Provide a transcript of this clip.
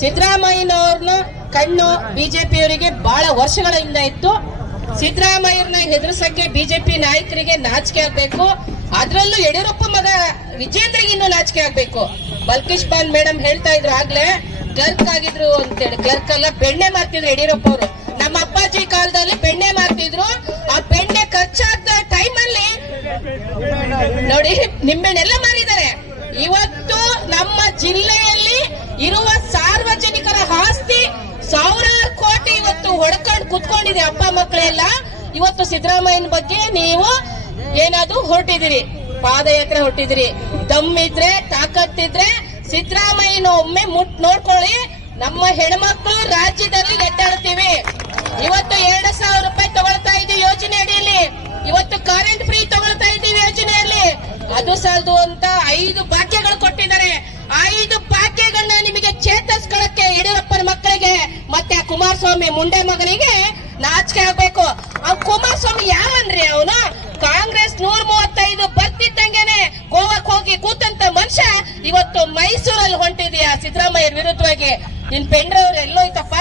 ಸಿದ್ದರಾಮಯ್ಯನವ್ರನ್ನ ಕಣ್ಣು ಬಿಜೆಪಿಯವರಿಗೆ ಬಹಳ ವರ್ಷಗಳಿಂದ ಇತ್ತು. ಸಿದ್ದರಾಮಯ್ಯನ ಹೆದರ್ಸಕ್ಕೆ ಬಿಜೆಪಿ ನಾಯಕರಿಗೆ ನಾಚಿಕೆ ಆಗ್ಬೇಕು. ಅದರಲ್ಲೂ ಯಡಿಯೂರಪ್ಪ ಮಗ ವಿಜೇಂದ್ರಿಗೆ ಇನ್ನೂ ನಾಚಿಕೆ ಆಗ್ಬೇಕು. ಬಲ್ಕೇಶ್ ಬಾನ್ ಮೇಡಮ್ ಹೇಳ್ತಾ ಇದ್ರು ಆಗ್ಲೇ ಕ್ಲರ್ಕ್ ಆಗಿದ್ರು ಅಂತೇಳಿ ಕ್ಲರ್ಕ್ ಅಲ್ಲ, ಬೆಣ್ಣೆ ಮಾರ್ತಿದ್ರು ಯಡಿಯೂರಪ್ಪ ಅವರು. ನಮ್ಮ ಅಪ್ಪಾಜಿ ಕಾಲದಲ್ಲಿ ಬೆಣ್ಣೆ ಮಾರ್ತಿದ್ರು. ಆ ಬೆಣ್ಣೆ ಖರ್ಚಾದ ಟೈಮಲ್ಲಿ ನೋಡಿ, ನಿಂಬೆಣ್ಣೆಲ್ಲ ಮಾರಿದ್ದಾರೆ. ಇವತ್ತು ನಮ್ಮ ಜಿಲ್ಲೆಯಲ್ಲಿ ಕುತ್ಕೊಂಡಿದೆ ಅಪ್ಪ ಮಕ್ಕಳೆಲ್ಲ, ಇವತ್ತು ಸಿದ್ದರಾಮಯ್ಯನ ಬಗ್ಗೆ ನೀವು ಏನಾದ್ರೂ ಹೊರಟಿದಿರಿ ಪಾದಯಾತ್ರೆ ಹೊರಟಿದಿರಿ ದಮ್ ಇದ್ರೆ ತಾಕತ್ತಿದ್ರೆ ಸಿದ್ದರಾಮಯ್ಯನ ಒಮ್ಮೆ ಮುಟ್ ನೋಡ್ಕೊಳ್ಳಿ. ನಮ್ಮ ಹೆಣ್ಮಕ್ಳು ರಾಜ್ಯದಲ್ಲಿ ಎದ್ದಾಡ್ತೀವಿ ಇವತ್ತು ಎರಡು ಸಾವಿರ ರೂಪಾಯಿ ತಗೊಳ್ತಾ ಇದ್ದೀವಿ ಯೋಜನೆ ಅಡಿಯಲ್ಲಿ. ಇವತ್ತು ಕರೆಂಟ್ ಫ್ರೀ ತಗೊಳ್ತಾ ಇದ್ದೀವಿ ಯೋಜನೆಯಲ್ಲಿ. ಅದು ಸಾಲದು ಅಂತ ಐದು ಕುಮಾರಸ್ವಾಮಿ ಮುಂಡೆ ಮಗನಿಗೆ ನಾಚಿಕೆ ಆಗ್ಬೇಕು. ಆ ಕುಮಾರಸ್ವಾಮಿ ಯಾವನ್ರಿ ಅವನು? ಕಾಂಗ್ರೆಸ್ ನೂರ ಮೂವತ್ತೈದು ಬರ್ತಿದ್ದಂಗೆನೆ ಗೋವಾಕ್ ಹೋಗಿ ಕೂತಂತ ಮನುಷ್ಯ ಇವತ್ತು ಮೈಸೂರಲ್ಲಿ ಹೊಂಟಿದ್ಯಾ ಸಿದ್ದರಾಮಯ್ಯ ವಿರುದ್ಧವಾಗಿ? ನಿನ್ ಪೆಂಡ್ರವ್ರು ಎಲ್ಲೋಯ್ತಪ್ಪ.